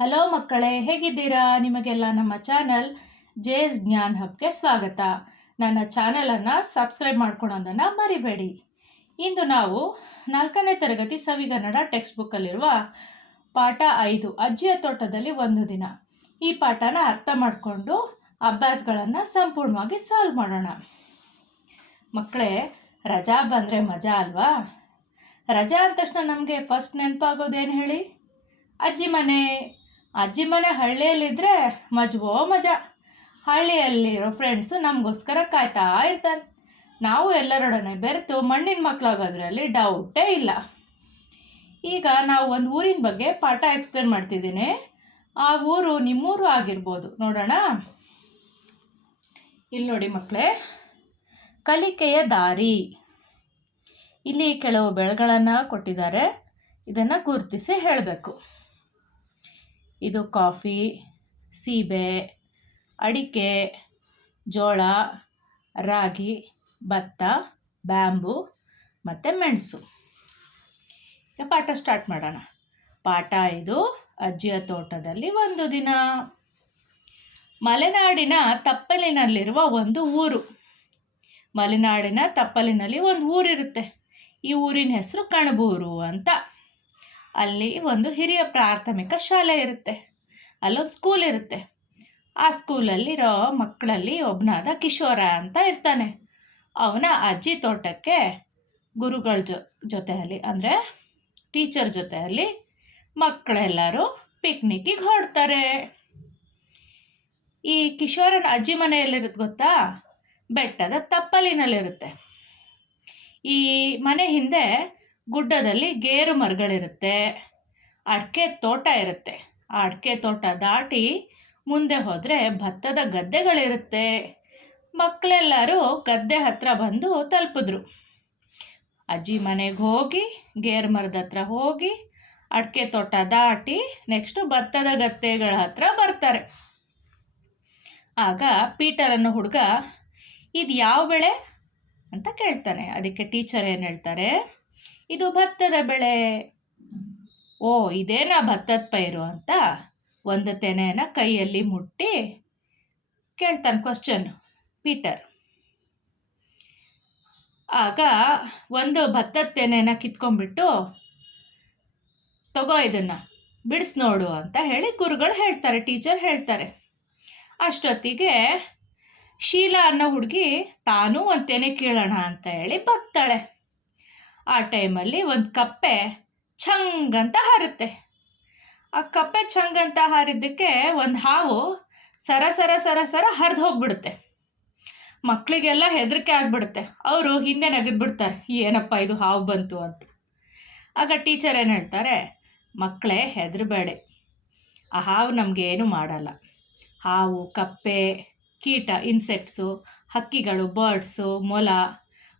Hello ಮಕ್ಕಳೇ, ಹೇಗಿದ್ದೀರಾ? ನಿಮಗೆಲ್ಲ ನಮ್ಮ ಚಾನಲ್ ಜೆ ಎಸ್ ಜ್ಞಾನ್ ಹಬ್ಗೆ ಸ್ವಾಗತ. ನನ್ನ ಚಾನಲನ್ನು ಸಬ್ಸ್ಕ್ರೈಬ್ ಮಾಡ್ಕೊಳೋದನ್ನು ಮರಿಬೇಡಿ. ಇಂದು ನಾವು ನಾಲ್ಕನೇ ತರಗತಿ ಸವಿಗನ್ನಡ ಟೆಕ್ಸ್ಟ್ ಬುಕ್ಕಲ್ಲಿರುವ ಪಾಠ ಐದು, ಅಜ್ಜಿಯ ತೋಟದಲ್ಲಿ ಒಂದು ದಿನ. ಈ ಪಾಠನ ಅರ್ಥ ಮಾಡಿಕೊಂಡು ಅಭ್ಯಾಸಗಳನ್ನು ಸಂಪೂರ್ಣವಾಗಿ ಸಾಲ್ವ್ ಮಾಡೋಣ. ಮಕ್ಕಳೇ, ರಜಾ ಬಂದರೆ ಮಜಾ ಅಲ್ವಾ? ರಜಾ ಅಂದ ತಕ್ಷಣ ನಮಗೆ ಫಸ್ಟ್ ನೆನಪಾಗೋದೇನು ಹೇಳಿ? ಅಜ್ಜಿ ಮನೆ ಅಜ್ಜಿ ಮನೆ ಹಳ್ಳಿಯಲ್ಲಿದ್ದರೆ ಮಜವೋ ಮಜಾ. ಹಳ್ಳಿಯಲ್ಲಿರೋ ಫ್ರೆಂಡ್ಸು ನಮಗೋಸ್ಕರ ಕಾಯ್ತಾ ಇರ್ತಾರೆ ನಾವು ಎಲ್ಲರೊಡನೆ ಬೆರೆತು ಮಣ್ಣಿನ ಮಕ್ಕಳಾಗೋದ್ರಲ್ಲಿ ಡೌಟೇ ಇಲ್ಲ. ಈಗ ನಾವು ಒಂದು ಊರಿನ ಬಗ್ಗೆ ಪಾಠ ಎಕ್ಸ್ಪ್ಲೇನ್ ಮಾಡ್ತಿದ್ದೀನಿ. ಆ ಊರು ನಿಮ್ಮೂರು ಆಗಿರ್ಬೋದು. ನೋಡೋಣ. ಇಲ್ಲಿ ನೋಡಿ ಮಕ್ಕಳೇ ಕಲಿಕೆಯ ದಾರಿ. ಇಲ್ಲಿ ಕೆಲವು ಬೆಳೆಗಳನ್ನು ಕೊಟ್ಟಿದ್ದಾರೆ. ಇದನ್ನು ಗುರುತಿಸಿ ಹೇಳಬೇಕು. ಇದು ಕಾಫಿ, ಸೀಬೆ, ಅಡಿಕೆ, ಜೋಳ, ರಾಗಿ, ಭತ್ತ, ಬ್ಯಾಂಬು ಮತ್ತು ಮೆಣಸು. ಈಗ ಪಾಠ ಸ್ಟಾರ್ಟ್ ಮಾಡೋಣ. ಪಾಠ ಇದು ಅಜ್ಜಿಯ ತೋಟದಲ್ಲಿ ಒಂದು ದಿನ. ಮಲೆನಾಡಿನ ತಪ್ಪಲಿನಲ್ಲಿರುವ ಒಂದು ಊರು. ಮಲೆನಾಡಿನ ತಪ್ಪಲಿನಲ್ಲಿ ಒಂದು ಊರಿರುತ್ತೆ. ಈ ಊರಿನ ಹೆಸರು ಕಣಬೂರು ಅಂತ. ಅಲ್ಲಿ ಒಂದು ಹಿರಿಯ ಪ್ರಾಥಮಿಕ ಶಾಲೆ ಇರುತ್ತೆ. ಅಲ್ಲೊಂದು ಸ್ಕೂಲ್ ಇರುತ್ತೆ. ಆ ಸ್ಕೂಲಲ್ಲಿರೋ ಮಕ್ಕಳಲ್ಲಿ ಒಬ್ಬನಾದ ಕಿಶೋರ ಅಂತ ಇರ್ತಾನೆ. ಅವನ ಅಜ್ಜಿ ತೋಟಕ್ಕೆ ಗುರುಗಳ ಜೊ, ಜೊತೆಯಲ್ಲಿ ಅಂದರೆ ಟೀಚರ್ ಜೊತೆಯಲ್ಲಿ ಮಕ್ಕಳೆಲ್ಲರೂ ಪಿಕ್ನಿಕ್ಕಿಗೆ ಹೊರಡ್ತಾರೆ. ಈ ಕಿಶೋರನ ಅಜ್ಜಿ ಮನೆಯಲ್ಲಿರುತ್ತೆ ಗೊತ್ತಾ? ಬೆಟ್ಟದ ತಪ್ಪಲಿನಲ್ಲಿರುತ್ತೆ. ಈ ಮನೆ ಹಿಂದೆ ಗುಡ್ಡದಲ್ಲಿ ಗೇರು ಮರಗಳಿರುತ್ತೆ, ಅಡಿಕೆ ತೋಟ ಇರುತ್ತೆ. ಆ ಅಡಿಕೆ ತೋಟ ದಾಟಿ ಮುಂದೆ ಹೋದರೆ ಭತ್ತದ ಗದ್ದೆಗಳಿರುತ್ತೆ. ಮಕ್ಕಳೆಲ್ಲರೂ ಗದ್ದೆ ಹತ್ರ ಬಂದು ತಲುಪಿದ್ರು. ಅಜ್ಜಿ ಮನೆಗೆ ಹೋಗಿ, ಗೇರು ಮರದ ಹತ್ರ ಹೋಗಿ, ಅಡಿಕೆ ತೋಟ ದಾಟಿ ನೆಕ್ಸ್ಟು ಭತ್ತದ ಗದ್ದೆಗಳ ಹತ್ರ ಬರ್ತಾರೆ. ಆಗ ಪೀಟರ್ ಅನ್ನೋ ಹುಡುಗ ಇದು ಯಾವ ಬೆಳೆ? ಅಂತ ಕೇಳ್ತಾನೆ. ಅದಕ್ಕೆ ಟೀಚರ್ ಏನು ಹೇಳ್ತಾರೆ? ಇದು ಭತ್ತದ ಬೆಳೆ. ಓ ಇದೇನಾ ಭತ್ತದ ಪೈರು ಅಂತ? ಒಂದು ತೆನೆಯನ್ನು ಕೈಯಲ್ಲಿ ಮುಟ್ಟಿ ಕೇಳ್ತಾನೆ ಕ್ವಶನ್ ಪೀಟರ್ ಆಗ ಒಂದು ಭತ್ತದ ತೆನೆನ ಕಿತ್ಕೊಂಡ್ಬಿಟ್ಟು ತಗೋ ಇದನ್ನು, ಬಿಡಿಸ್ ನೋಡು ಅಂತ ಹೇಳಿ ಗುರುಗಳು ಹೇಳ್ತಾರೆ ಟೀಚರ್ ಹೇಳ್ತಾರೆ. ಅಷ್ಟೊತ್ತಿಗೆ ಶೀಲಾ ಅನ್ನೋ ಹುಡುಗಿ, ತಾನೂ ಒಂದು ತೆನೆ ಕೀಳೋಣ ಅಂತ ಹೇಳಿ ಬರ್ತಾಳೆ ಆ ಟೈಮಲ್ಲಿ ಒಂದು ಕಪ್ಪೆ ಛಂಗ್ ಅಂತ ಹಾರುತ್ತೆ. ಆ ಕಪ್ಪೆ ಛಂಗ್ ಅಂತ ಹಾರಿದ್ದಕ್ಕೆ ಒಂದು ಹಾವು ಸರ ಸರ ಸರ ಸರ ಹರಿದು ಹೋಗ್ಬಿಡುತ್ತೆ. ಮಕ್ಕಳಿಗೆಲ್ಲ ಹೆದರಿಕೆ ಆಗಿಬಿಡುತ್ತೆ. ಅವರು ಹಿಂದೆ ನಗದ್ಬಿಡ್ತಾರೆ ಏನಪ್ಪ ಇದು ಹಾವು ಬಂತು ಅಂತ. ಆಗ ಟೀಚರ್ ಏನು ಹೇಳ್ತಾರೆ ಮಕ್ಕಳೇ ಹೆದರಬೇಡಿ. ಆ ಹಾವು ನಮಗೇನು ಮಾಡಲ್ಲ. ಹಾವು, ಕಪ್ಪೆ, ಕೀಟ ಇನ್ಸೆಕ್ಟ್ಸು ಹಕ್ಕಿಗಳು ಬರ್ಡ್ಸು ಮೊಲ,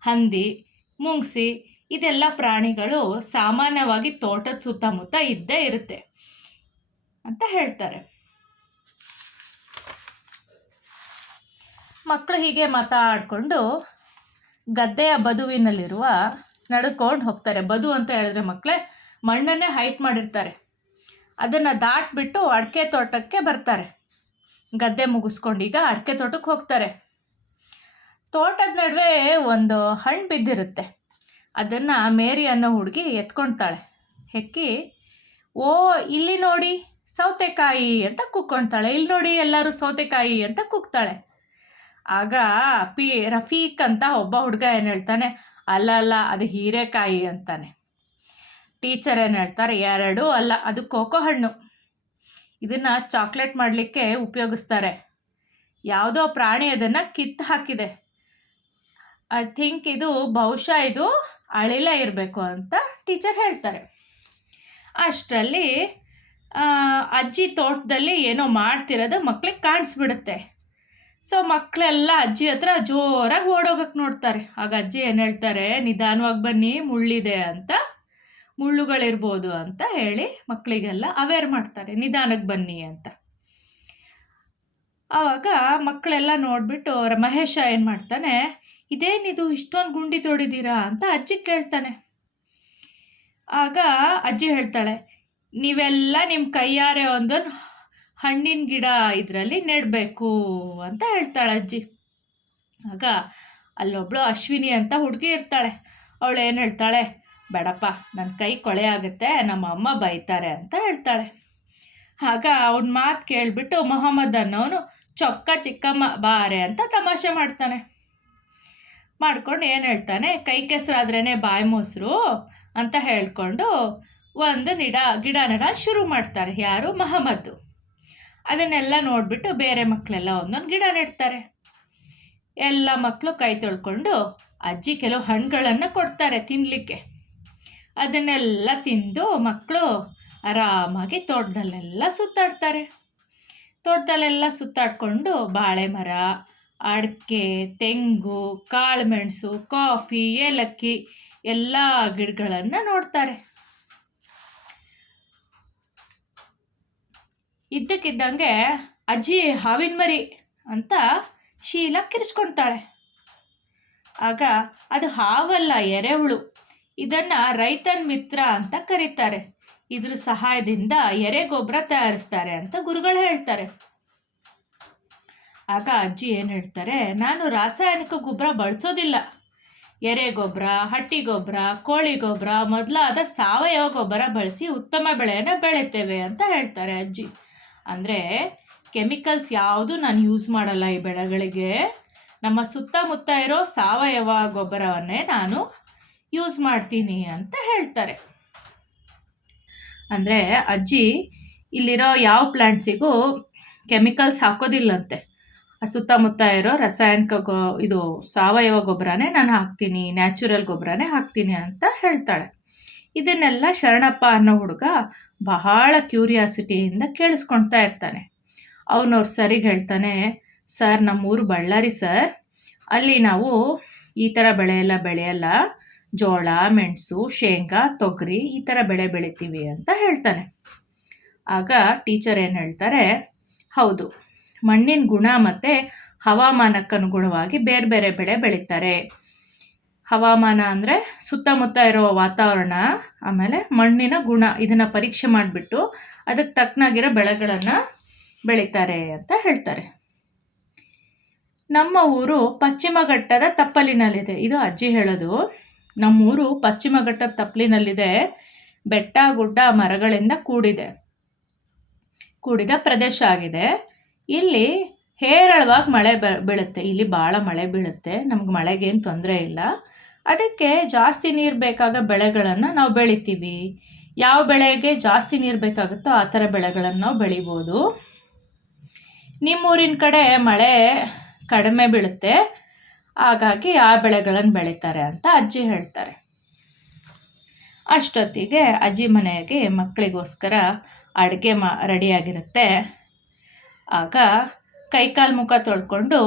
ಹಂದಿ, ಮುಂಗ್ಸಿ ಇದೆಲ್ಲ ಪ್ರಾಣಿಗಳು ಸಾಮಾನ್ಯವಾಗಿ ತೋಟದ ಸುತ್ತಮುತ್ತ ಇದ್ದೇ ಇರುತ್ತೆ ಅಂತ ಹೇಳ್ತಾರೆ. ಮಕ್ಕಳು ಹೀಗೆ ಮಾತಾಡಿಕೊಂಡು ಗದ್ದೆಯ ಬದುವಿನಲ್ಲಿರುವ ನಡ್ಕೊಂಡು ಹೋಗ್ತಾರೆ. ಬದು ಅಂತ ಹೇಳಿದ್ರೆ ಮಕ್ಕಳೇ ಮಣ್ಣನ್ನೇ ಹೈಟ್ ಮಾಡಿರ್ತಾರೆ. ಅದನ್ನು ದಾಟ್ಬಿಟ್ಟು ಅಡಿಕೆ ತೋಟಕ್ಕೆ ಬರ್ತಾರೆ. ಗದ್ದೆ ಮುಗಿಸ್ಕೊಂಡು ಈಗ ಅಡಿಕೆ ತೋಟಕ್ಕೆ ಹೋಗ್ತಾರೆ. ತೋಟದ ನಡುವೆ ಒಂದು ಹಣ್ಣು ಬಿದ್ದಿರುತ್ತೆ. ಅದನ್ನು ಮೇರಿ ಅನ್ನೋ ಹುಡುಗಿ ಎತ್ಕೊಳ್ತಾಳೆ ಹೆಕ್ಕಿ, ಓ, ಇಲ್ಲಿ ನೋಡಿ ಸೌತೆಕಾಯಿ ಅಂತ ಕುಕ್ಕೊಳ್ತಾಳೆ ಇಲ್ಲಿ ನೋಡಿ ಎಲ್ಲರೂ ಸೌತೆಕಾಯಿ ಅಂತ ಕುಗ್ತಾಳೆ ಆಗ ಪಿ, ರಫೀಕ್ ಅಂತ ಒಬ್ಬ ಹುಡುಗ ಏನು ಹೇಳ್ತಾನೆ, ಅಲ್ಲ ಅಲ್ಲ, ಅದು ಹೀರೆಕಾಯಿ ಅಂತಾನೆ. ಟೀಚರ್ ಏನು ಹೇಳ್ತಾರೆ, ಎರಡೂ ಅಲ್ಲ, ಅದು ಕೋಕೋ ಹಣ್ಣು. ಇದನ್ನು ಚಾಕ್ಲೇಟ್ ಮಾಡಲಿಕ್ಕೆ ಉಪಯೋಗಿಸ್ತಾರೆ. ಯಾವುದೋ ಪ್ರಾಣಿ ಅದನ್ನು ಕಿತ್ತು ಹಾಕಿದೆ. ಐ ಥಿಂಕ್ ಇದು ಬಹುಶಃ ಇದು ಅಳಿಲ ಇರಬೇಕು ಅಂತ ಟೀಚರ್ ಹೇಳ್ತಾರೆ. ಅಷ್ಟರಲ್ಲಿ ಅಜ್ಜಿ ತೋಟದಲ್ಲಿ ಏನೋ ಮಾಡ್ತಿರೋದು ಮಕ್ಳಿಗೆ ಕಾಣಿಸ್ಬಿಡುತ್ತೆ. ಸೊ ಮಕ್ಕಳೆಲ್ಲ ಅಜ್ಜಿ ಹತ್ರ ಜೋರಾಗಿ ಓಡೋಗಕ್ಕೆ ನೋಡ್ತಾರೆ. ಆಗ ಅಜ್ಜಿ ಏನು ಹೇಳ್ತಾರೆ, ನಿಧಾನವಾಗಿ ಬನ್ನಿ, ಮುಳ್ಳಿದೆ ಅಂತ, ಮುಳ್ಳುಗಳಿರ್ಬೋದು ಅಂತ ಹೇಳಿ ಮಕ್ಕಳಿಗೆಲ್ಲ ಅವೇರ್ ಮಾಡ್ತಾರೆ. ನಿಧಾನಕ್ಕೆ ಬನ್ನಿ ಅಂತ. ಆವಾಗ ಮಕ್ಕಳೆಲ್ಲ ನೋಡಿಬಿಟ್ಟು ಮಹೇಶ ಏನು ಮಾಡ್ತಾನೆ ಇದೇನಿದು ಇಷ್ಟೊಂದು ಗುಂಡಿ ತೋಡಿದ್ದೀರಾ ಅಂತ ಅಜ್ಜಿ ಕೇಳ್ತಾನೆ. ಆಗ ಅಜ್ಜಿ ಹೇಳ್ತಾಳೆ, ನೀವೆಲ್ಲ ನಿಮ್ಮ ಕೈಯಾರೆ ಒಂದೊಂದು ಹಣ್ಣಿನ ಗಿಡ ಇದರಲ್ಲಿ ನೆಡಬೇಕು ಅಂತ ಹೇಳ್ತಾಳೆ ಅಜ್ಜಿ. ಆಗ ಅಲ್ಲೊಬ್ಳು ಅಶ್ವಿನಿ ಅಂತ ಹುಡುಗಿ ಇರ್ತಾಳೆ. ಅವಳು ಏನು ಹೇಳ್ತಾಳೆ, ಬೇಡಪ್ಪ ನನ್ನ ಕೈ ಕೊಳೆ ಆಗುತ್ತೆ, ನಮ್ಮ ಅಮ್ಮ ಬೈತಾರೆ ಅಂತ ಹೇಳ್ತಾಳೆ. ಆಗ ಅವನ ಮಾತು ಕೇಳಿಬಿಟ್ಟು ಮೊಹಮ್ಮದ್ ಅನ್ನೋನು, ಚೊಕ್ಕ ಚಿಕ್ಕಮ್ಮ ಬಾರೆ ಅಂತ ತಮಾಷೆ ಮಾಡ್ತಾನೆ. ಮಾಡ್ಕೊಂಡು ಏನು ಹೇಳ್ತಾನೆ, ಕೈ ಕೆಸರಾದ್ರೇ ಬಾಯಿ ಮೊಸರು ಅಂತ ಹೇಳ್ಕೊಂಡು ಒಂದು ನಿಡ, ಗಿಡ ನಡ ಶುರು ಮಾಡ್ತಾರೆ ಯಾರು? ಮಹಮ್ಮದ್ದು. ಅದನ್ನೆಲ್ಲ ನೋಡಿಬಿಟ್ಟು ಬೇರೆ ಮಕ್ಕಳೆಲ್ಲ ಒಂದೊಂದು ಗಿಡ ನೆಡ್ತಾರೆ. ಎಲ್ಲ ಮಕ್ಕಳು ಕೈ ತೊಳ್ಕೊಂಡು ಅಜ್ಜಿ ಕೆಲವು ಹಣ್ಣುಗಳನ್ನು ಕೊಡ್ತಾರೆ ತಿನ್ನಲಿಕ್ಕೆ ಅದನ್ನೆಲ್ಲ ತಿಂದು ಮಕ್ಕಳು ಆರಾಮಾಗಿ ತೋಟದಲ್ಲೆಲ್ಲ ಸುತ್ತಾಡ್ತಾರೆ. ತೋಟದಲ್ಲೆಲ್ಲ ಸುತ್ತಾಡಿಕೊಂಡು ಬಾಳೆ ಮರ ಅಡಿಕೆ, ತೆಂಗು, ಕಾಳುಮೆಣಸು, ಕಾಫಿ, ಏಲಕ್ಕಿ ಎಲ್ಲ ಗಿಡಗಳನ್ನು ನೋಡ್ತಾರೆ. ಇದ್ದಕ್ಕಿದ್ದಂಗೆ ಅಜ್ಜಿ ಹಾವಿನ ಮರಿ ಅಂತ ಶೀಲ ಕಿರಿಸ್ಕೊಳ್ತಾಳೆ ಆಗ ಅದು ಹಾವಲ್ಲ ಎರೆಹುಳು. ಇದನ್ನು ರೈತನ ಮಿತ್ರ ಅಂತ ಕರೀತಾರೆ. ಇದ್ರ ಸಹಾಯದಿಂದ ಎರೆ ಗೊಬ್ಬರ ತಯಾರಿಸ್ತಾರೆ ಅಂತ ಗುರುಗಳು ಹೇಳ್ತಾರೆ. ಆಗ ಅಜ್ಜಿ ಏನು ಹೇಳ್ತಾರೆ, ನಾನು ರಾಸಾಯನಿಕ ಗೊಬ್ಬರ ಬಳಸೋದಿಲ್ಲ. ಎರೆ ಗೊಬ್ಬರ, ಹಟ್ಟಿ ಗೊಬ್ಬರ, ಕೋಳಿ ಗೊಬ್ಬರ, ಮೊದಲಾದ ಸಾವಯವ ಗೊಬ್ಬರ ಬಳಸಿ ಉತ್ತಮ ಬೆಳೆಯನ್ನು ಬೆಳಿತೇವೆ ಅಂತ ಹೇಳ್ತಾರೆ ಅಜ್ಜಿ. ಅಂದರೆ ಕೆಮಿಕಲ್ಸ್ ಯಾವುದು ನಾನು ಯೂಸ್ ಮಾಡಲ್ಲ ಈ ಬೆಳೆಗಳಿಗೆ. ನಮ್ಮ ಸುತ್ತಮುತ್ತ ಇರೋ ಸಾವಯವ ಗೊಬ್ಬರವನ್ನೇ ನಾನು ಯೂಸ್ ಮಾಡ್ತೀನಿ ಅಂತ ಹೇಳ್ತಾರೆ. ಅಂದರೆ ಅಜ್ಜಿ, ಇಲ್ಲಿರೋ ಯಾವ ಪ್ಲ್ಯಾಂಟ್ಸಿಗೂ ಕೆಮಿಕಲ್ಸ್ ಹಾಕೋದಿಲ್ಲಂತೆ. ಸುತ್ತಮುತ್ತ ಇರೋ ರಾಸಾಯನಿಕ ಗೊ, ಇದು ಸಾವಯವ ಗೊಬ್ಬರನೇ ನಾನು ಹಾಕ್ತೀನಿ, ನ್ಯಾಚುರಲ್ ಗೊಬ್ಬರನೇ ಹಾಕ್ತೀನಿ ಅಂತ ಹೇಳ್ತಾಳೆ. ಇದನ್ನೆಲ್ಲ ಶರಣಪ್ಪ ಅನ್ನೋ ಹುಡುಗ ಬಹಳ ಕ್ಯೂರಿಯಾಸಿಟಿಯಿಂದ ಕೇಳಿಸ್ಕೊಳ್ತಾ ಇರ್ತಾನೆ. ಅವನವ್ರು ಸರಿಗೆ ಹೇಳ್ತಾನೆ, ಸರ್, ನಮ್ಮೂರು ಬಳ್ಳಾರಿ ಸರ್. ಅಲ್ಲಿ ನಾವು ಈ ಥರ ಬೆಳೆ ಎಲ್ಲ ಬೆಳೆಯಲ್ಲ. ಜೋಳ, ಮೆಣಸು, ಶೇಂಗಾ, ತೊಗರಿ ಈ ಥರ ಬೆಳೆ ಬೆಳಿತೀವಿ ಅಂತ ಹೇಳ್ತಾನೆ. ಆಗ ಟೀಚರ್ ಏನು ಹೇಳ್ತಾರೆ, ಹೌದು ಮಣ್ಣಿನ ಗುಣ ಮತ್ತು ಹವಾಮಾನಕ್ಕನುಗುಣವಾಗಿ ಬೇರೆ ಬೇರೆ ಬೆಳೆ ಬೆಳೀತಾರೆ. ಹವಾಮಾನ ಅಂದರೆ ಸುತ್ತಮುತ್ತ ಇರೋ ವಾತಾವರಣ, ಆಮೇಲೆ ಮಣ್ಣಿನ ಗುಣ ಇದನ್ನು ಪರೀಕ್ಷೆ ಮಾಡಿಬಿಟ್ಟು ಅದಕ್ಕೆ ತಕ್ಕನಾಗಿರೋ ಬೆಳೆಗಳನ್ನು ಬೆಳೀತಾರೆ ಅಂತ ಹೇಳ್ತಾರೆ. ನಮ್ಮ ಊರು ಪಶ್ಚಿಮ ಘಟ್ಟದ ತಪ್ಪಲಿನಲ್ಲಿದೆ. ಇದು ಅಜ್ಜಿ ಹೇಳೋದು. ನಮ್ಮೂರು ಪಶ್ಚಿಮ ಘಟ್ಟದ ತಪ್ಪಲಿನಲ್ಲಿದೆ. ಬೆಟ್ಟ, ಗುಡ್ಡ, ಮರಗಳಿಂದ ಕೂಡಿದೆ. ಕೂಡಿದ ಪ್ರದೇಶ ಆಗಿದೆ. ಇಲ್ಲಿ ಹೇರಳವಾಗಿ ಮಳೆ ಬೀಳುತ್ತೆ. ಇಲ್ಲಿ ಭಾಳ ಮಳೆ ಬೀಳುತ್ತೆ. ನಮ್ಗೆ ಮಳೆಗೇನು ತೊಂದರೆ ಇಲ್ಲ. ಅದಕ್ಕೆ ಜಾಸ್ತಿ ನೀರು ಬೇಕಾಗ ಬೆಳೆಗಳನ್ನು ನಾವು ಬೆಳಿತೀವಿ. ಯಾವ ಬೆಳೆಗೆ ಜಾಸ್ತಿ ನೀರು ಬೇಕಾಗುತ್ತೋ ಆ ಥರ ಬೆಳೆಗಳನ್ನು ನಾವು ಬೆಳಿಬೋದು. ನಿಮ್ಮೂರಿನ ಕಡೆ ಮಳೆ ಕಡಿಮೆ ಬೀಳುತ್ತೆ. ಹಾಗಾಗಿ ಆ ಬೆಳೆಗಳನ್ನು ಬೆಳೀತಾರೆ ಅಂತ ಅಜ್ಜಿ ಹೇಳ್ತಾರೆ. ಅಷ್ಟೊತ್ತಿಗೆ ಅಜ್ಜಿ ಮನೆಗೆ ಮಕ್ಕಳಿಗೋಸ್ಕರ ಅಡುಗೆ ಮಾ, ರೆಡಿಯಾಗಿರುತ್ತೆ. ಆಗ ಕೈಕಾಲು ಮುಖ ತೊಳ್ಕೊಂಡು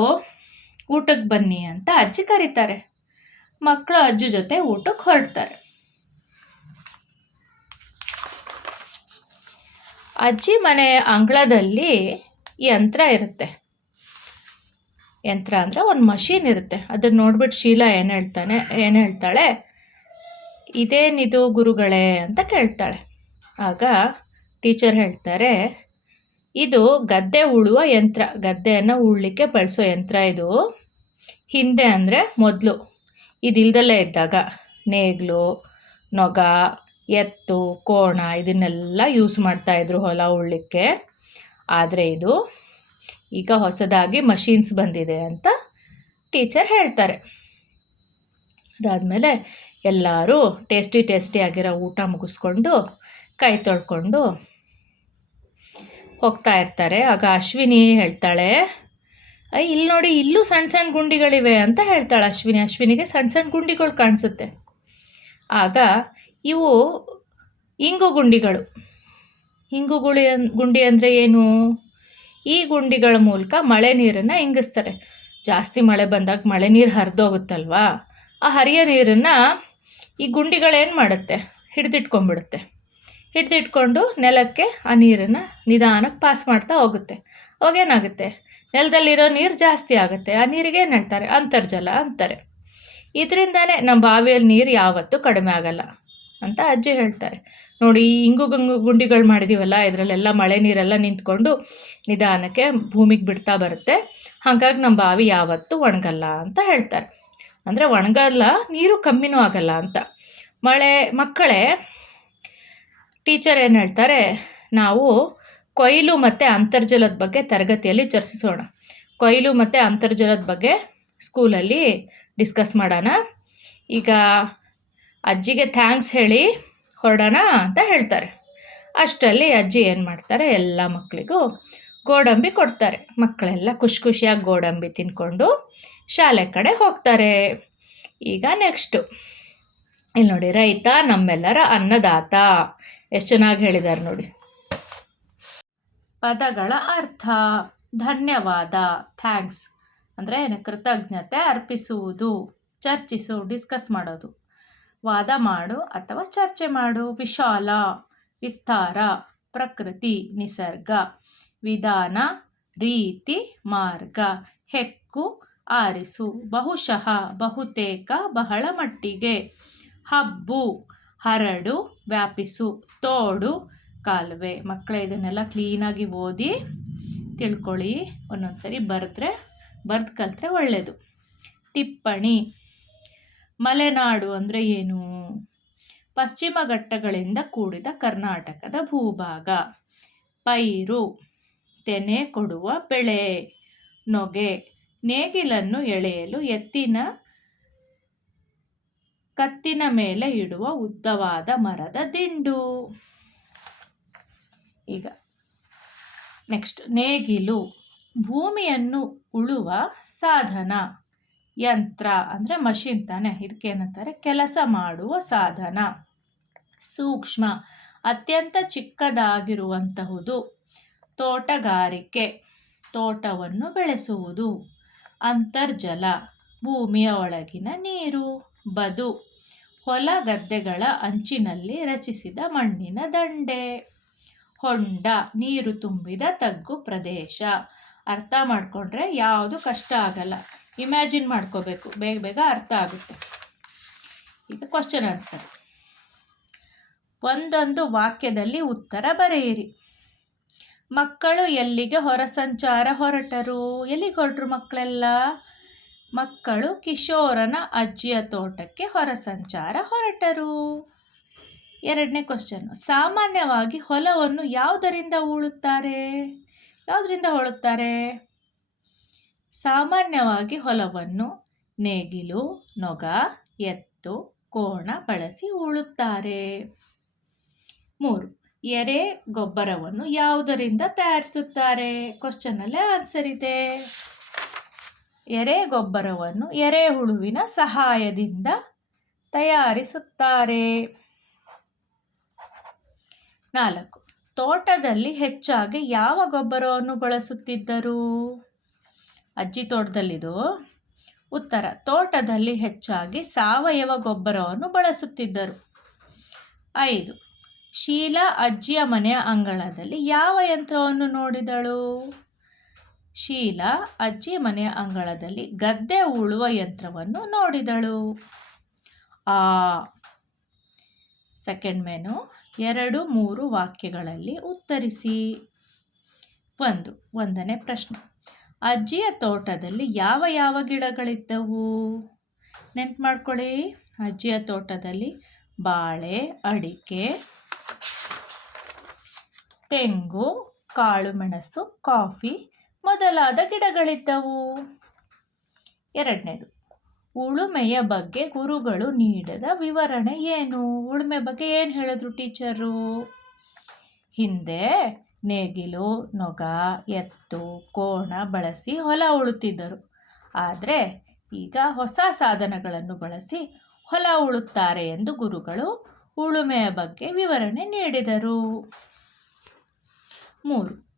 ಊಟಕ್ಕೆ ಬನ್ನಿ ಅಂತ ಅಜ್ಜಿ ಕರೀತಾರೆ. ಮಕ್ಕಳು ಅಜ್ಜಿ ಜೊತೆ ಊಟಕ್ಕೆ ಹೊರಡ್ತಾರೆ. ಅಜ್ಜಿ ಮನೆ ಅಂಗಳದಲ್ಲಿ ಯಂತ್ರ ಇರುತ್ತೆ. ಯಂತ್ರ ಅಂದರೆ ಒಂದು ಮಷೀನ್ ಇರುತ್ತೆ. ಅದನ್ನು ನೋಡ್ಬಿಟ್ಟು ಶೀಲಾ ಏನು ಹೇಳ್ತಾನೆ, ಏನು ಹೇಳ್ತಾಳೆ? ಇದೇನಿದು ಗುರುಗಳೇ ಅಂತ ಕೇಳ್ತಾಳೆ. ಆಗ ಟೀಚರ್ ಹೇಳ್ತಾರೆ ಇದು ಗದ್ದೆ ಉಳುವ ಯಂತ್ರ, ಗದ್ದೆಯನ್ನು ಉಳ್ಳಿಕ್ಕೆ ಬಳಸೋ ಯಂತ್ರ ಇದು. ಹಿಂದೆ ಅಂದರೆ ಮೊದಲು. ಇದಿಲ್ದಲೇ ಇದ್ದಾಗ ನೇಗಿಲು, ನೊಗ, ಎತ್ತು, ಕೋಣ ಇದನ್ನೆಲ್ಲ ಯೂಸ್ ಮಾಡ್ತಾಯಿದ್ರು ಹೊಲ ಉಳ್ಳಿಕ್ಕೆ. ಆದರೆ ಇದು ಈಗ ಹೊಸದಾಗಿ ಮಷೀನ್ಸ್ ಬಂದಿದೆ ಅಂತ ಟೀಚರ್ ಹೇಳ್ತಾರೆ. ಅದಾದಮೇಲೆ ಎಲ್ಲರೂ ಟೇಸ್ಟಿ ಟೇಸ್ಟಿ ಆಗಿರೋ ಊಟ ಮುಗಿಸ್ಕೊಂಡು, ಕೈ ತೊಳ್ಕೊಂಡು ಹೋಗ್ತಾ ಇರ್ತಾರೆ. ಆಗ ಅಶ್ವಿನಿ ಹೇಳ್ತಾಳೆ ಇಲ್ಲಿ ನೋಡಿ, ಇಲ್ಲೂ ಸಣ್ಣ ಸಣ್ಣ ಗುಂಡಿಗಳಿವೆ ಅಂತ ಹೇಳ್ತಾಳೆ ಅಶ್ವಿನಿ. ಅಶ್ವಿನಿಗೆ ಸಣ್ಣ ಸಣ್ಣ ಗುಂಡಿಗಳು ಕಾಣಿಸುತ್ತೆ. ಆಗ ಇವು ಇಂಗು ಗುಂಡಿಗಳು. ಇಂಗು ಗುಳಿ ಗುಂಡಿ ಅಂದರೆ ಏನು? ಈ ಗುಂಡಿಗಳ ಮೂಲಕ ಮಳೆ ನೀರನ್ನು ಇಂಗಿಸ್ತಾರೆ. ಜಾಸ್ತಿ ಮಳೆ ಬಂದಾಗ ಮಳೆ ನೀರು ಹರಿದೋಗುತ್ತಲ್ವಾ? ಆ ಹರಿಯೋ ನೀರನ್ನು ಈ ಗುಂಡಿಗಳೇನು ಮಾಡುತ್ತೆ? ಹಿಡಿದಿಟ್ಕೊಂಡ್ಬಿಡುತ್ತೆ. ಹಿಡಿದಿಟ್ಕೊಂಡು ನೆಲಕ್ಕೆ ಆ ನೀರನ್ನು ನಿಧಾನಕ್ಕೆ ಪಾಸ್ ಮಾಡ್ತಾ ಹೋಗುತ್ತೆ. ಅವಾಗೇನಾಗುತ್ತೆ ನೆಲದಲ್ಲಿರೋ ನೀರು ಜಾಸ್ತಿ ಆಗುತ್ತೆ. ಆ ನೀರಿಗೆ ಏನು ಅಂತರ್ಜಲ ಅಂತಾರೆ. ಇದರಿಂದನೇ ನಮ್ಮ ಬಾವಿಯಲ್ಲಿ ನೀರು ಯಾವತ್ತೂ ಕಡಿಮೆ ಆಗಲ್ಲ ಅಂತ ಅಜ್ಜಿ ಹೇಳ್ತಾರೆ. ನೋಡಿ ಇಂಗು ಗಂಗು ಗುಂಡಿಗಳು ಮಾಡಿದ್ದೀವಲ್ಲ ಇದರಲ್ಲೆಲ್ಲ ಮಳೆ ನೀರೆಲ್ಲ ನಿಂತ್ಕೊಂಡು ನಿಧಾನಕ್ಕೆ ಭೂಮಿಗೆ ಬಿಡ್ತಾ ಬರುತ್ತೆ. ಹಾಗಾಗಿ ನಮ್ಮ ಬಾವಿ ಯಾವತ್ತೂ ಒಣಗಲ್ಲ ಅಂತ ಹೇಳ್ತಾರೆ. ಅಂದರೆ ಒಣಗಲ್ಲ, ನೀರು ಕಮ್ಮಿನೂ ಆಗಲ್ಲ ಅಂತ. ಮಳೆ, ಮಕ್ಕಳೇ ಟೀಚರ್ ಏನು ಹೇಳ್ತಾರೆ, ನಾವು ಕೊಯ್ಲು ಮತ್ತು ಅಂತರ್ಜಲದ ಬಗ್ಗೆ ತರಗತಿಯಲ್ಲಿ ಚರ್ಚಿಸೋಣ. ಕೊಯ್ಲು ಮತ್ತು ಅಂತರ್ಜಲದ ಬಗ್ಗೆ ಸ್ಕೂಲಲ್ಲಿ ಡಿಸ್ಕಸ್ ಮಾಡೋಣ. ಈಗ ಅಜ್ಜಿಗೆ ಥ್ಯಾಂಕ್ಸ್ ಹೇಳಿ ಹೊರಡೋಣ ಅಂತ ಹೇಳ್ತಾರೆ. ಅಷ್ಟರಲ್ಲಿ ಅಜ್ಜಿ ಏನು ಮಾಡ್ತಾರೆ, ಎಲ್ಲ ಮಕ್ಕಳಿಗೂ ಗೋಡಂಬಿ ಕೊಡ್ತಾರೆ. ಮಕ್ಕಳೆಲ್ಲ ಖುಷಿ ಖುಷಿಯಾಗಿ ಗೋಡಂಬಿ ತಿನ್ಕೊಂಡು ಶಾಲೆ ಕಡೆ ಹೋಗ್ತಾರೆ. ಈಗ ನೆಕ್ಸ್ಟು ಇಲ್ಲಿ ನೋಡಿ ರೈತ, ನಮ್ಮೆಲ್ಲರ ಅನ್ನದಾತ. ಎಷ್ಟು ಚೆನ್ನಾಗಿ ಹೇಳಿದ್ದಾರೆ ನೋಡಿ. ಪದಗಳ ಅರ್ಥ. ಧನ್ಯವಾದ. ಥ್ಯಾಂಕ್ಸ್. ಅಂದರೆ ಕೃತಜ್ಞತೆ ಅರ್ಪಿಸುವುದು, ಚರ್ಚಿಸು, ಡಿಸ್ಕಸ್ ಮಾಡೋದು. ವಾದ ಮಾಡು ಅಥವಾ ಚರ್ಚೆ ಮಾಡು. ವಿಶಾಲ, ವಿಸ್ತಾರ, ಪ್ರಕೃತಿ, ನಿಸರ್ಗ, ವಿಧಾನ, ರೀತಿ, ಮಾರ್ಗ, ಹೆಕ್ಕು, ಆರಿಸು, ಬಹುಶಃ, ಬಹುತೇಕ, ಬಹಳ ಮಟ್ಟಿಗೆ, ಹಬ್ಬು ಹರಡು, ವ್ಯಾಪಿಸು, ತೋಡು ಕಾಲುವೆ. ಮಕ್ಕಳೇ, ಇದನ್ನೆಲ್ಲ ಕ್ಲೀನಾಗಿ ಓದಿ ತಿಳ್ಕೊಳ್ಳಿ. ಒಂದೊಂದು ಸರಿ ಬರೆದ್ರೆ, ಬರೆದು ಕಲಿತ್ರೆ ಒಳ್ಳೆಯದು ಟಿಪ್ಪಣಿ. ಮಲೆನಾಡು ಅಂದರೆ ಏನು? ಪಶ್ಚಿಮ ಘಟ್ಟಗಳಿಂದ ಕೂಡಿದ ಕರ್ನಾಟಕದ ಭೂಭಾಗ. ಪೈರು. ತೆನೆ ಕೊಡುವ ಬೆಳೆ. ನೊಗೆ. ನೇಗಿಲನ್ನು ಎಳೆಯಲು ಎತ್ತಿನ ಕತ್ತಿನ ಮೇಲೆ ಇಡುವ ಉದ್ದವಾದ ಮರದ ದಿಂಡು. ಈಗ ನೆಕ್ಸ್ಟ್ ನೇಗಿಲು, ಭೂಮಿಯನ್ನು ಉಳುವ ಸಾಧನ, ಯಂತ್ರ ಅಂದರೆ ಮಷಿನ್ ತಾನೆ ಇದಕ್ಕೇನಂತಾರೆ ಕೆಲಸ ಮಾಡುವ ಸಾಧನ. ಸೂಕ್ಷ್ಮ, ಅತ್ಯಂತ ಚಿಕ್ಕದಾಗಿರುವಂತಹುದು ತೋಟಗಾರಿಕೆ, ತೋಟವನ್ನು ಬೆಳೆಸುವುದು. ಅಂತರ್ಜಲ, ಭೂಮಿಯ ಒಳಗಿನ ನೀರು. ಬದು. ಹೊಲ ಗದ್ದೆಗಳ ಅಂಚಿನಲ್ಲಿ ರಚಿಸಿದ ಮಣ್ಣಿನ ದಂಡೆ. ಹೊಂಡ, ನೀರು ತುಂಬಿದ ತಗ್ಗು ಪ್ರದೇಶ. ಅರ್ಥ ಮಾಡಿಕೊಂಡ್ರೆ ಯಾವುದು ಕಷ್ಟ ಆಗಲ್ಲ. ಇಮ್ಯಾಜಿನ್ ಮಾಡ್ಕೋಬೇಕು. ಬೇಗ ಬೇಗ ಅರ್ಥ ಆಗುತ್ತೆ. ಈಗ ಕ್ವಶನ್ ಆನ್ಸರ್ ಒಂದೊಂದು ವಾಕ್ಯದಲ್ಲಿ ಉತ್ತರ ಬರೆಯಿರಿ. ಮಕ್ಕಳು ಎಲ್ಲಿಗೆ ಹೊರ ಸಂಚಾರ ಹೊರಟರು? ಎಲ್ಲಿಗೆ ಹೊರಟರು ಮಕ್ಕಳೆಲ್ಲ? ಮಕ್ಕಳು ಕಿಶೋರನ ಅಜ್ಜಿಯ ತೋಟಕ್ಕೆ ಹೊರ ಸಂಚಾರ ಹೊರಟರು. ಎರಡನೇ ಕ್ವಶನ್ ಸಾಮಾನ್ಯವಾಗಿ ಹೊಲವನ್ನು ಯಾವುದರಿಂದ ಉಳುತ್ತಾರೆ ಯಾವುದರಿಂದ ಉಳುತ್ತಾರೆ ಸಾಮಾನ್ಯವಾಗಿ ಹೊಲವನ್ನು ನೇಗಿಲು, ನೊಗ, ಎತ್ತು, ಕೋಣ ಬಳಸಿ ಉಳುತ್ತಾರೆ ಮೂರು. ಎರೆ ಗೊಬ್ಬರವನ್ನು ಯಾವುದರಿಂದ ತಯಾರಿಸುತ್ತಾರೆ? ಕ್ವಶನಲ್ಲೇ ಆನ್ಸರ್ ಇದೆ. ಎರೆ ಗೊಬ್ಬರವನ್ನು ಎರೆಹುಳುವಿನ ಸಹಾಯದಿಂದ ತಯಾರಿಸುತ್ತಾರೆ. ನಾಲ್ಕು. ತೋಟದಲ್ಲಿ ಹೆಚ್ಚಾಗಿ ಯಾವ ಗೊಬ್ಬರವನ್ನು ಬಳಸುತ್ತಿದ್ದರು? ಅಜ್ಜಿ ತೋಟದಲ್ಲಿದು. ಉತ್ತರ. ತೋಟದಲ್ಲಿ ಹೆಚ್ಚಾಗಿ ಸಾವಯವ ಗೊಬ್ಬರವನ್ನು ಬಳಸುತ್ತಿದ್ದರು. ಐದು. ಶೀಲಾ ಅಜ್ಜಿಯ ಮನೆಯ ಅಂಗಳದಲ್ಲಿ ಯಾವ ಯಂತ್ರವನ್ನು ನೋಡಿದಳು? ಶೀಲಾ ಅಜ್ಜಿ ಮನೆಯ ಅಂಗಳದಲ್ಲಿ ಗದ್ದೆ ಉಳುವ ಯಂತ್ರವನ್ನು ನೋಡಿದಳು. ಆ ಸೆಕೆಂಡ್ ಮೆನು ಎರಡು ಮೂರು ವಾಕ್ಯಗಳಲ್ಲಿ ಉತ್ತರಿಸಿ. ಒಂದು, ಒಂದನೇ ಪ್ರಶ್ನೆ. ಅಜ್ಜಿಯ ತೋಟದಲ್ಲಿ ಯಾವ ಯಾವ ಗಿಡಗಳಿದ್ದವು? ನೆನ್ಪು ಮಾಡ್ಕೊಳ್ಳಿ. ಅಜ್ಜಿಯ ತೋಟದಲ್ಲಿ ಬಾಳೆ, ಅಡಿಕೆ, ತೆಂಗು, ಕಾಳುಮೆಣಸು, ಕಾಫಿ ಮೊದಲಾದ ಗಿಡಗಳಿದ್ದವು. ಎರಡನೇದು, ಉಳುಮೆಯ ಬಗ್ಗೆ ಗುರುಗಳು ನೀಡದ ವಿವರಣೆ ಏನು? ಉಳುಮೆ ಬಗ್ಗೆ ಏನು ಹೇಳಿದ್ರು ಟೀಚರು? ಹಿಂದೆ ನೇಗಿಲು, ನೊಗ, ಎತ್ತು, ಕೋಣ ಬಳಸಿ ಹೊಲ ಉಳುತ್ತಿದ್ದರು. ಆದರೆ ಈಗ ಹೊಸ ಸಾಧನಗಳನ್ನು ಬಳಸಿ ಹೊಲ ಉಳುತ್ತಾರೆ ಎಂದು ಗುರುಗಳು ಉಳುಮೆಯ ಬಗ್ಗೆ ವಿವರಣೆ ನೀಡಿದರು. ಮೂರು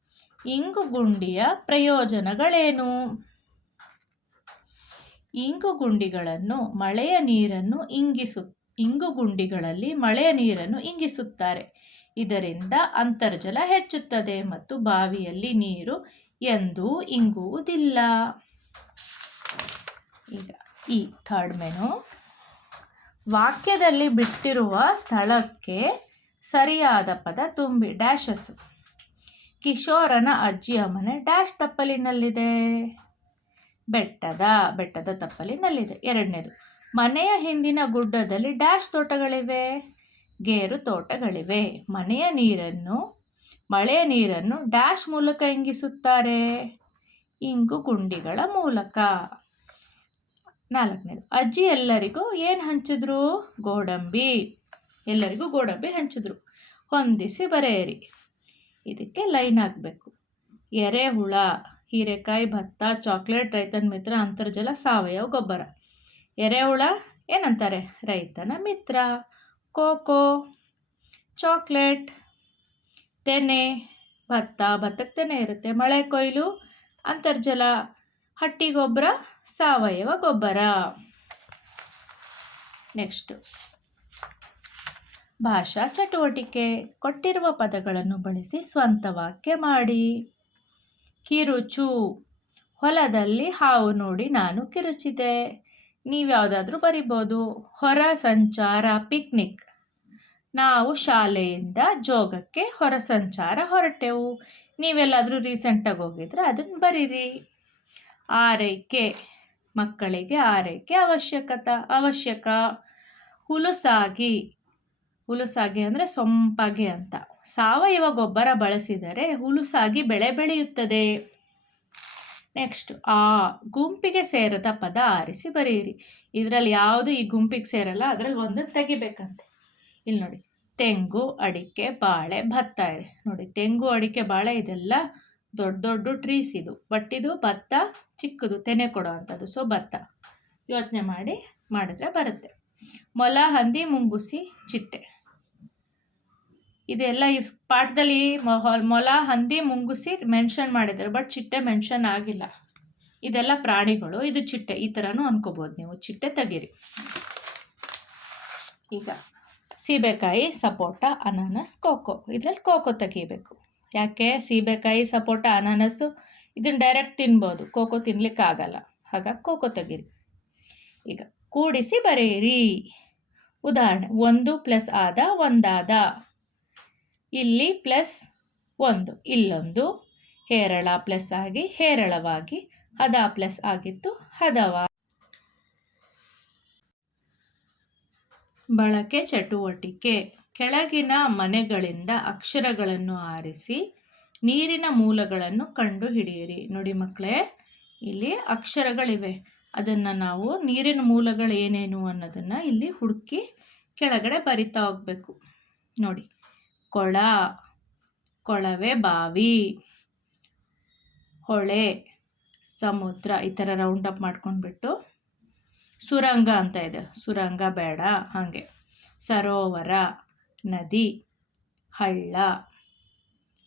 ಇಂಗುಗುಂಡಿಯ ಪ್ರಯೋಜನಗಳೇನು? ಇಂಗುಗುಂಡಿಗಳನ್ನು ಮಳೆಯ ನೀರನ್ನು ಇಂಗಿಸು, ಇಂಗುಗುಂಡಿಗಳಲ್ಲಿ ಮಳೆಯ ನೀರನ್ನು ಇಂಗಿಸುತ್ತಾರೆ. ಇದರಿಂದ ಅಂತರ್ಜಲ ಹೆಚ್ಚುತ್ತದೆ ಮತ್ತು ಬಾವಿಯಲ್ಲಿ ನೀರು ಎಂದೂ ಇಂಗುವುದಿಲ್ಲ. ಈಗ ಈ ಥರ್ಡ್ ಮೆನು. ವಾಕ್ಯದಲ್ಲಿ ಬಿಟ್ಟಿರುವ ಸ್ಥಳಕ್ಕೆ ಸರಿಯಾದ ಪದ ತುಂಬಿ, ಡ್ಯಾಶಸ್. ಕಿಶೋರನ ಅಜ್ಜಿಯ ಮನೆ ಡ್ಯಾಶ್ ತಪ್ಪಲಿನಲ್ಲಿದೆ. ಬೆಟ್ಟದ ಬೆಟ್ಟದ ತಪ್ಪಲಿನಲ್ಲಿದೆ. ಎರಡನೇದು, ಮನೆಯ ಹಿಂದಿನ ಗುಡ್ಡದಲ್ಲಿ ಡ್ಯಾಶ್ ತೋಟಗಳಿವೆ. ಗೇರು ತೋಟಗಳಿವೆ. ಮನೆಯ ನೀರನ್ನು, ಮಳೆಯ ನೀರನ್ನು ಡ್ಯಾಶ್ ಮೂಲಕ ಇಂಗಿಸುತ್ತಾರೆ. ಇಂಗು ಗುಂಡಿಗಳ ಮೂಲಕ. ನಾಲ್ಕನೇದು, ಅಜ್ಜಿ ಎಲ್ಲರಿಗೂ ಏನು ಹಂಚಿದ್ರು? ಗೋಡಂಬಿ. ಎಲ್ಲರಿಗೂ ಗೋಡಂಬಿ ಹಂಚಿದ್ರು. ಹೊಂದಿಸಿ ಬರೆಯಿರಿ. ಇದಕ್ಕೆ ಲೈನ್ ಹಾಕಬೇಕು. ಎರೆಹುಳ ಹೀರೆಕಾಯಿ, ಭತ್ತ, ಚಾಕ್ಲೇಟ್, ರೈತನ ಮಿತ್ರ, ಅಂತರ್ಜಲ, ಸಾವಯವ, ಗೊಬ್ಬರ. ಎರೆಹುಳ ಏನಂತಾರೆ? ರೈತನ ಮಿತ್ರ. ಕೋಕೋ, ಚಾಕ್ಲೇಟ್, ತೆನೆ, ಭತ್ತ, ಭತ್ತಕ್ಕೆ ತೆನೆ ಇರುತ್ತೆ. ಮಳೆ ಕೊಯ್ಲು, ಅಂತರ್ಜಲ ಹಟ್ಟಿ ಗೊಬ್ಬರ ಸಾವಯವ ಗೊಬ್ಬರ. ನೆಕ್ಸ್ಟು. ಭಾಷಾ ಚಟುವಟಿಕೆ ಕೊಟ್ಟಿರುವ ಪದಗಳನ್ನು ಬಳಸಿ ಸ್ವಂತ ವಾಕ್ಯ ಮಾಡಿ. ಕಿರುಚು, ಹೊಲದಲ್ಲಿ ಹಾವು ನೋಡಿ ನಾನು ಕಿರುಚಿದೆ. ನೀವು ಯಾವುದಾದ್ರೂ ಬರಿಬೋದು. ಹೊರ ಸಂಚಾರ, ಪಿಕ್ನಿಕ್. ನಾವು ಶಾಲೆಯಿಂದ ಜೋಗಕ್ಕೆ ಹೊರ ಸಂಚಾರ ಹೊರಟೆವು. ನೀವೆಲ್ಲಾದರೂ ರೀಸೆಂಟಾಗಿ ಹೋಗಿದ್ರೆ ಅದನ್ನು ಬರೀರಿ. ಆರೈಕೆ, ಮಕ್ಕಳಿಗೆ ಆರೈಕೆ ಅವಶ್ಯಕತ, ಅವಶ್ಯಕ. ಹುಲುಸಾಗಿ ಹುಲುಸಾಗಿ ಅಂದರೆ ಸೊಂಪಾಗಿ ಅಂತ. ಸಾವಯವ ಗೊಬ್ಬರ ಬಳಸಿದರೆ ಹುಲುಸಾಗಿ ಬೆಳೆ ಬೆಳೆಯುತ್ತದೆ. ನೆಕ್ಸ್ಟ್, ಆ, ಗುಂಪಿಗೆ ಸೇರದ ಪದ ಆರಿಸಿ ಬರೆಯಿರಿ. ಇದರಲ್ಲಿ ಯಾವುದು ಈ ಗುಂಪಿಗೆ ಸೇರಲ್ಲ, ಅದರಲ್ಲಿ ಒಂದನ್ನು ತೆಗಿಬೇಕಂತೆ. ಇಲ್ಲಿ ನೋಡಿ, ತೆಂಗು, ಅಡಿಕೆ, ಬಾಳೆ, ಭತ್ತ ಇದೆ. ನೋಡಿ, ತೆಂಗು, ಅಡಿಕೆ, ಬಾಳೆ ಇದೆಲ್ಲ ದೊಡ್ಡ ದೊಡ್ಡ ಟ್ರೀಸ್ ಇದು. ಬಟ್ ಇದು ಭತ್ತ, ಚಿಕ್ಕದು ತೆನೆ ಕೊಡೋ ಅಂಥದ್ದು ಸೊ ಭತ್ತ. ಯೋಚನೆ ಮಾಡಿ ಮಾಡಿದ್ರೆ ಬರುತ್ತೆ. ಮೊಲ, ಹಂದಿ, ಮುಂಗುಸಿ, ಚಿಟ್ಟೆ. ಇದೆಲ್ಲ ಈ ಪಾಠದಲ್ಲಿ ಮೊಲ, ಹಂದಿ, ಮುಂಗುಸಿ ಮೆನ್ಷನ್ ಮಾಡಿದ್ದಾರೆ ಬಟ್ ಚಿಟ್ಟೆ ಮೆನ್ಷನ್ ಆಗಿಲ್ಲ. ಇದೆಲ್ಲ ಪ್ರಾಣಿಗಳು, ಇದು ಚಿಟ್ಟೆ, ಈ ಥರನೂ ಅನ್ಕೋಬೋದು ನೀವು. ಚಿಟ್ಟೆ ತೆಗೀರಿ. ಈಗ ಸೀಬೆಕಾಯಿ, ಸಪೋಟ, ಅನಾನಸ್, ಕೋಕೋ. ಇದರಲ್ಲಿ ಕೋಕೋ ತೆಗಿಬೇಕು. ಯಾಕೆ? ಸೀಬೆಕಾಯಿ, ಸಪೋಟ ಅನಾನಸ್ಸು ಇದನ್ನು ಡೈರೆಕ್ಟ್ ತಿನ್ಬೋದು. ಕೋಕೋ ತಿನ್ಲಿಕ್ಕೆ ಆಗಲ್ಲ. ಹಾಗಾಗಿ ಕೋಕೋ ತೆಗೀರಿ. ಈಗ ಕೂಡಿಸಿ ಬರೆಯಿರಿ. ಉದಾಹರಣೆ, ಒಂದು ಪ್ಲಸ್ ಆದ, ಒಂದಾದ. ಇಲ್ಲಿ ಪ್ಲಸ್ ಒಂದು, ಇಲ್ಲೊಂದು, ಹೇರಳ ಪ್ಲಸ್ ಆಗಿ, ಹೇರಳವಾಗಿ, ಹದ ಪ್ಲಸ್ ಆಗಿತ್ತು, ಹದವ? ಬಳಕೆ ಚಟುವಟಿಕೆ. ಕೆಳಗಿನ ಮನೆಗಳಿಂದ ಅಕ್ಷರಗಳನ್ನು ಆರಿಸಿ, ನೀರಿನ ಮೂಲಗಳನ್ನು ಕಂಡು ಹಿಡಿಯಿರಿ ನೋಡಿ ಮಕ್ಕಳೇ, ಇಲ್ಲಿ ಅಕ್ಷರಗಳಿವೆ. ಅದನ್ನು ನಾವು ನೀರಿನ ಮೂಲಗಳು ಏನೇನು ಅನ್ನೋದನ್ನು ಇಲ್ಲಿ ಹುಡುಕಿ ಕೆಳಗಡೆ ಬರಿತಾ ಹೋಗಬೇಕು. ನೋಡಿ. ಕೊಳ, ಕೊಳವೆ ಬಾವಿ, ಹೊಳೆ, ಸಮುದ್ರ ಈ ಥರ ರೌಂಡ್ ಅಪ್ ಮಾಡ್ಕೊಂಡ್ಬಿಟ್ಟು ಸುರಂಗ ಅಂತ ಇದೆ. ಸುರಂಗ ಬೇಡ, ಹಾಗೆ. ಸರೋವರ, ನದಿ, ಹಳ್ಳ,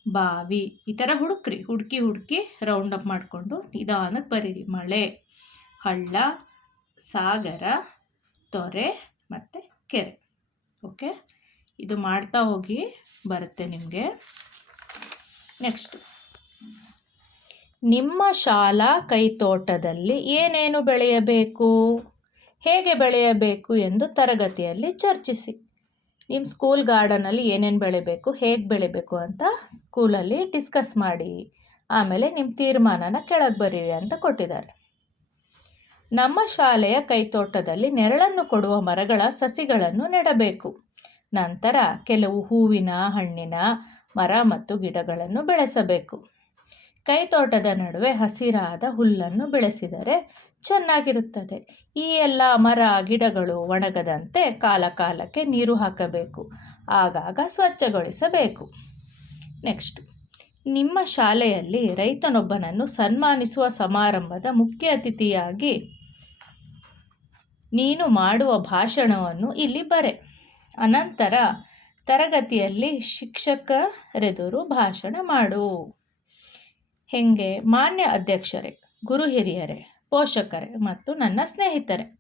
ಬಾವಿ ಈ ಥರ ಹುಡುಕ್ರಿ. ಹುಡುಕಿ ಹುಡುಕಿ ರೌಂಡ್ ಅಪ್ ಮಾಡಿಕೊಂಡು ನಿಧಾನಕ್ಕೆ ಬರೀರಿ. ಮಳೆ, ಹಳ್ಳ, ಸಾಗರ, ತೊರೆ ಮತ್ತು ಕೆರೆ. ಓಕೆ ಇದು ಮಾಡ್ತಾ ಹೋಗಿ ಬರುತ್ತೆ ನಿಮಗೆ. ನೆಕ್ಸ್ಟ್. ನಿಮ್ಮ ಶಾಲಾ ಕೈತೋಟದಲ್ಲಿ ಏನೇನು ಬೆಳೆಯಬೇಕು? ಹೇಗೆ ಬೆಳೆಯಬೇಕು ಎಂದು ತರಗತಿಯಲ್ಲಿ ಚರ್ಚಿಸಿ. ನಿಮ್ಮ ಸ್ಕೂಲ್ ಗಾರ್ಡನಲ್ಲಿ ಏನೇನು ಬೆಳೆಯಬೇಕು ಹೇಗೆ ಬೆಳಿಬೇಕು ಅಂತ ಸ್ಕೂಲಲ್ಲಿ ಡಿಸ್ಕಸ್ ಮಾಡಿ. ಆಮೇಲೆ ನಿಮ್ಮ ತೀರ್ಮಾನನ ಕೆಳಗೆ ಬರೀರಿ ಅಂತ ಕೊಟ್ಟಿದ್ದಾರೆ. ನಮ್ಮ ಶಾಲೆಯ ಕೈತೋಟದಲ್ಲಿ ನೆರಳನ್ನು ಕೊಡುವ ಮರಗಳ ಸಸಿಗಳನ್ನು ನೆಡಬೇಕು. ನಂತರ ಕೆಲವು ಹೂವಿನ ಹಣ್ಣಿನ ಮರ ಮತ್ತು ಗಿಡಗಳನ್ನು ಬೆಳೆಸಬೇಕು. ಕೈತೋಟದ ನಡುವೆ ಹಸಿರಾದ ಹುಲ್ಲನ್ನು ಬೆಳೆಸಿದರೆ ಚೆನ್ನಾಗಿರುತ್ತದೆ. ಈ ಎಲ್ಲ ಮರ, ಗಿಡಗಳು ಒಣಗದಂತೆ ಕಾಲಕಾಲಕ್ಕೆ ನೀರು ಹಾಕಬೇಕು. ಆಗಾಗ ಸ್ವಚ್ಛಗೊಳಿಸಬೇಕು. ನೆಕ್ಸ್ಟ್, ನಿಮ್ಮ ಶಾಲೆಯಲ್ಲಿ ರೈತನೊಬ್ಬನನ್ನು ಸನ್ಮಾನಿಸುವ ಸಮಾರಂಭದ ಮುಖ್ಯ ಅತಿಥಿಯಾಗಿ ನೀನು ಮಾಡುವ ಭಾಷಣವನ್ನು ಇಲ್ಲಿ ಬರೆ. ಅನಂತರ ತರಗತಿಯಲ್ಲಿ ಶಿಕ್ಷಕರೆದುರು ಭಾಷಣ ಮಾಡು. ಹೇಗೆ? ಮಾನ್ಯ ಅಧ್ಯಕ್ಷರೇ, ಗುರು ಹಿರಿಯರೇ, ಪೋಷಕರೇ ಮತ್ತು ನನ್ನ ಸ್ನೇಹಿತರೆ,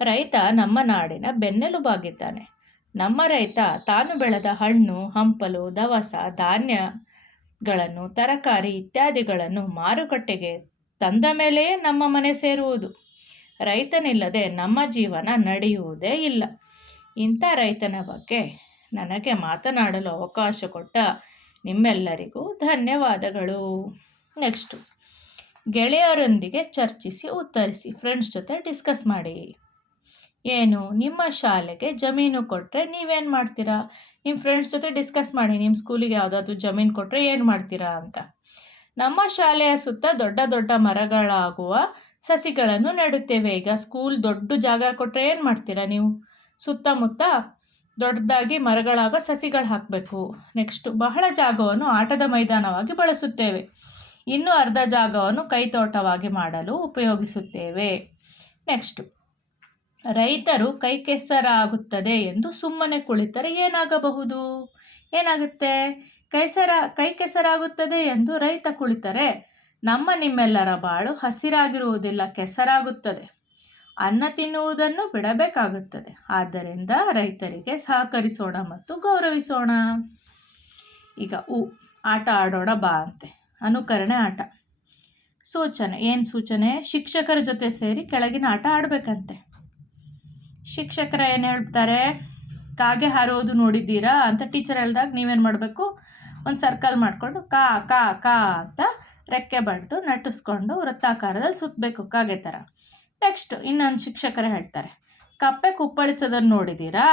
ರೈತ ನಮ್ಮ ನಾಡಿನ ಬೆನ್ನೆಲುಬಾಗಿದ್ದಾನೆ ನಮ್ಮ ರೈತ ತಾನು ಬೆಳೆದ ಹಣ್ಣು, ಹಂಪಲು, ದವಸ, ಧಾನ್ಯಗಳನ್ನು, ತರಕಾರಿ ಇತ್ಯಾದಿಗಳನ್ನು ಮಾರುಕಟ್ಟೆಗೆ ತಂದ ಮೇಲೆಯೇ ನಮ್ಮ ಮನೆ ಸೇರುವುದು. ರೈತನಿಲ್ಲದೆ ನಮ್ಮ ಜೀವನ ನಡೆಯುವುದೇ ಇಲ್ಲ. ಇಂಥ ರೈತನ ಬಗ್ಗೆ ನನಗೆ ಮಾತನಾಡಲು ಅವಕಾಶ ಕೊಟ್ಟ ನಿಮ್ಮೆಲ್ಲರಿಗೂ ಧನ್ಯವಾದಗಳು. ನೆಕ್ಸ್ಟು, ಗೆಳೆಯರೊಂದಿಗೆ ಚರ್ಚಿಸಿ, ಉತ್ತರಿಸಿ, ಫ್ರೆಂಡ್ಸ್ ಜೊತೆ ಡಿಸ್ಕಸ್ ಮಾಡಿ. ಏನು, ನಿಮ್ಮ ಶಾಲೆಗೆ ಜಮೀನು ಕೊಟ್ಟರೆ ನೀವೇನು ಮಾಡ್ತೀರಾ? ನಿಮ್ಮ ಫ್ರೆಂಡ್ಸ್ ಜೊತೆ ಡಿಸ್ಕಸ್ ಮಾಡಿ, ನಿಮ್ಮ ಸ್ಕೂಲಿಗೆ ಯಾವುದಾದ್ರು ಜಮೀನು ಕೊಟ್ಟರೆ ಏನು ಮಾಡ್ತೀರಾ ಅಂತ. ನಮ್ಮ ಶಾಲೆಯ ಸುತ್ತ ದೊಡ್ಡ ದೊಡ್ಡ ಮರಗಳಾಗುವ ಸಸಿಗಳನ್ನು ನೆಡುತ್ತೇವೆ. ಈಗ ಸ್ಕೂಲ್ ದೊಡ್ಡ ಜಾಗ ಕೊಟ್ಟರೆ ಏನು ಮಾಡ್ತೀರಾ ನೀವು? ಸುತ್ತಮುತ್ತ ದೊಡ್ಡದಾಗಿ ಮರಗಳಾಗ ಸಸಿಗಳು ಹಾಕಬೇಕು. ನೆಕ್ಸ್ಟು ಬಹಳ ಜಾಗವನ್ನು ಆಟದ ಮೈದಾನವಾಗಿ ಬಳಸುತ್ತೇವೆ. ಇನ್ನು ಅರ್ಧ ಜಾಗವನ್ನು ಕೈತೋಟವಾಗಿ ಮಾಡಲು ಉಪಯೋಗಿಸುತ್ತೇವೆ. ನೆಕ್ಸ್ಟು, ರೈತರು ಕೈ ಕೆಸರಾಗುತ್ತದೆ ಎಂದು ಸುಮ್ಮನೆ ಕುಳಿತರೆ ಏನಾಗಬಹುದು? ಏನಾಗುತ್ತೆ? ಕೈಸರ ಕೈ ಕೆಸರಾಗುತ್ತದೆ ಎಂದು ರೈತ ಕುಳಿತರೆ ನಮ್ಮ ನಿಮ್ಮೆಲ್ಲರ ಬಾಳು ಹಸಿರಾಗಿರುವುದಿಲ್ಲ, ಕೆಸರಾಗುತ್ತದೆ. ಅನ್ನ ತಿನ್ನುವುದನ್ನು ಬಿಡಬೇಕಾಗುತ್ತದೆ. ಆದ್ದರಿಂದ ರೈತರಿಗೆ ಸಹಕರಿಸೋಣ ಮತ್ತು ಗೌರವಿಸೋಣ. ಈಗ ಉ, ಆಟ ಆಡೋಣ ಬಾ ಅಂತೆ. ಅನುಕರಣೆ ಆಟ. ಸೂಚನೆ, ಏನು ಸೂಚನೆ? ಶಿಕ್ಷಕರ ಜೊತೆ ಸೇರಿ ಕೆಳಗಿನ ಆಟ ಆಡಬೇಕಂತೆ. ಶಿಕ್ಷಕರ ಏನು ಹೇಳ್ತಾರೆ? ಕಾಗೆ ಹಾರೋದು ನೋಡಿದ್ದೀರಾ ಅಂತ ಟೀಚರ್ ಹೇಳಿದಾಗ ನೀವೇನು ಮಾಡಬೇಕು? ಒಂದು ಸರ್ಕಲ್ ಮಾಡಿಕೊಂಡು ಕಾ ಕಾ ಕಾ ಅಂತ ರೆಕ್ಕೆ ಬಡ್ದು ನಟಿಸ್ಕೊಂಡು ವೃತ್ತಾಕಾರದಲ್ಲಿ ಸುತ್ತಬೇಕು ಕಾಗೆ ಥರ ನೆಕ್ಸ್ಟ್ ಇನ್ನೊಂದು ಶಿಕ್ಷಕರು ಹೇಳ್ತಾರೆ. ಕಪ್ಪೆ ಕುಪ್ಪಳಿಸೋದನ್ನು ನೋಡಿದ್ದೀರಾ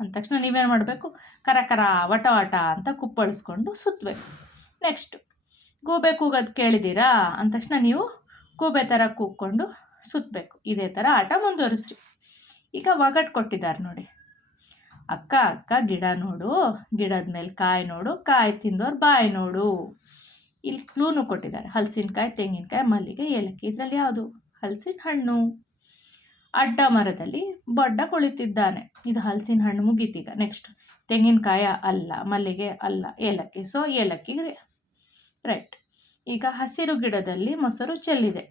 ಅಂದ ತಕ್ಷಣ ನೀವೇನು ಮಾಡಬೇಕು? ಕರ ಕರ, ವಟ ವಟ ಅಂತ ಕುಪ್ಪಳಿಸ್ಕೊಂಡು ಸುತ್ತಬೇಕು ನೆಕ್ಸ್ಟು ಗೂಬೆ ಕೂಗೋದು ಕೇಳಿದ್ದೀರಾ ಅಂದ ತಕ್ಷಣ ನೀವು ಗೂಬೆ ಥರ ಕೂಗ್ಕೊಂಡು ಸುತ್ತಬೇಕು ಇದೇ ಥರ ಆಟ ಮುಂದುವರಿಸ್ರಿ. ಈಗ ಒಗಟ್ಟು ಕೊಟ್ಟಿದ್ದಾರೆ ನೋಡಿ. ಅಕ್ಕ ಅಕ್ಕ, ಗಿಡ ನೋಡು. ಗಿಡದ ಮೇಲೆ ಕಾಯಿ ನೋಡು. ಕಾಯಿ ತಿಂದವ್ರು ಬಾಯಿ ನೋಡು. ಇಲ್ಲಿ ಕ್ಲೂನು ಕೊಟ್ಟಿದ್ದಾರೆ. ಹಲಸಿನಕಾಯಿ, ತೆಂಗಿನಕಾಯಿ, ಮಲ್ಲಿಗೆ, ಏಲಕ್ಕಿ ಇದರಲ್ಲಿ ಯಾವುದು? ಹಲಸಿನ ಹಣ್ಣು ಅಡ್ಡ ಮರದಲ್ಲಿ ಬಡ್ಡ ಕುಳಿತಿದ್ದಾನೆ ಇದು ಹಲಸಿನ ಹಣ್ಣು ಮುಗೀತೀಗ. ನೆಕ್ಸ್ಟ್ ತೆಂಗಿನಕಾಯ ಅಲ್ಲ, ಮಲ್ಲಿಗೆ ಅಲ್ಲ, ಏಲಕ್ಕಿ. ಸೊ ಏಲಕ್ಕಿ ರೈಟ್ ಈಗ ಹಸಿರು ಗಿಡದಲ್ಲಿ ಮೊಸರು ಚೆಲ್ಲಿದೆ.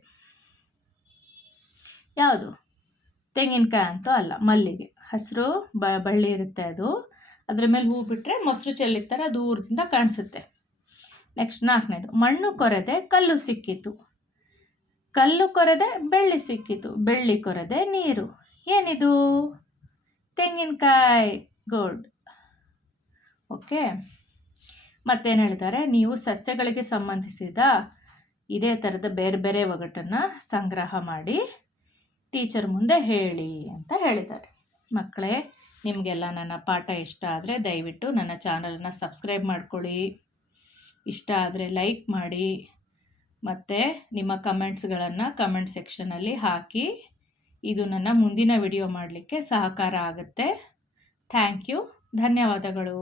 ಯಾವುದು? ತೆಂಗಿನಕಾಯಿ ಅಂತೂ ಅಲ್ಲ, ಮಲ್ಲಿಗೆ. ಹಸಿರು ಬ ಬಳ್ಳಿ ಇರುತ್ತೆ ಅದು. ಅದ್ರ ಮೇಲೆ ಹೂ ಬಿಟ್ಟರೆ ಮೊಸರು ಚೆಲ್ಲಿರ್ತಾರೆ ದೂರದಿಂದ ಕಾಣಿಸುತ್ತೆ. ನೆಕ್ಸ್ಟ್ ನಾಲ್ಕನೇದು, ಮಣ್ಣು ಕೊರೆದೆ ಕಲ್ಲು ಸಿಕ್ಕಿತು. ಕಲ್ಲು ಕೊರೆದೆ ಬೆಳ್ಳಿ ಸಿಕ್ಕಿತು, ಬೆಳ್ಳಿ ಕೊರೆದೆ ನೀರು. ಏನಿದು? ತೆಂಗಿನಕಾಯಿ ಗುಡ್. ಓಕೆ. ಮತ್ತೇನು ಹೇಳ್ತಾರೆ? ನೀವು ಸಸ್ಯಗಳಿಗೆ ಸಂಬಂಧಿಸಿದ ಇದೇ ಥರದ ಬೇರೆ ಬೇರೆ ಒಗಟನ್ನು ಸಂಗ್ರಹ ಮಾಡಿ ಟೀಚರ್ ಮುಂದೆ ಹೇಳಿ ಅಂತ ಹೇಳಿದ್ದಾರೆ. ಮಕ್ಕಳೇ, ನಿಮಗೆಲ್ಲ ನನ್ನ ಪಾಠ ಇಷ್ಟ ಆದರೆ ದಯವಿಟ್ಟು ನನ್ನ ಚಾನಲನ್ನು ಸಬ್ಸ್ಕ್ರೈಬ್ ಮಾಡ್ಕೊಳ್ಳಿ. ಇಷ್ಟ ಆದರೆ ಲೈಕ್ ಮಾಡಿ. ಮತ್ತು ನಿಮ್ಮ ಕಮೆಂಟ್ಸ್ಗಳನ್ನು ಕಮೆಂಟ್ ಸೆಕ್ಷನಲ್ಲಿ ಹಾಕಿ ಇದು ನನ್ನ ಮುಂದಿನ ವಿಡಿಯೋ ಮಾಡಲಿಕ್ಕೆ ಸಹಕಾರ ಆಗುತ್ತೆ. ಥ್ಯಾಂಕ್ ಯು ಧನ್ಯವಾದಗಳು.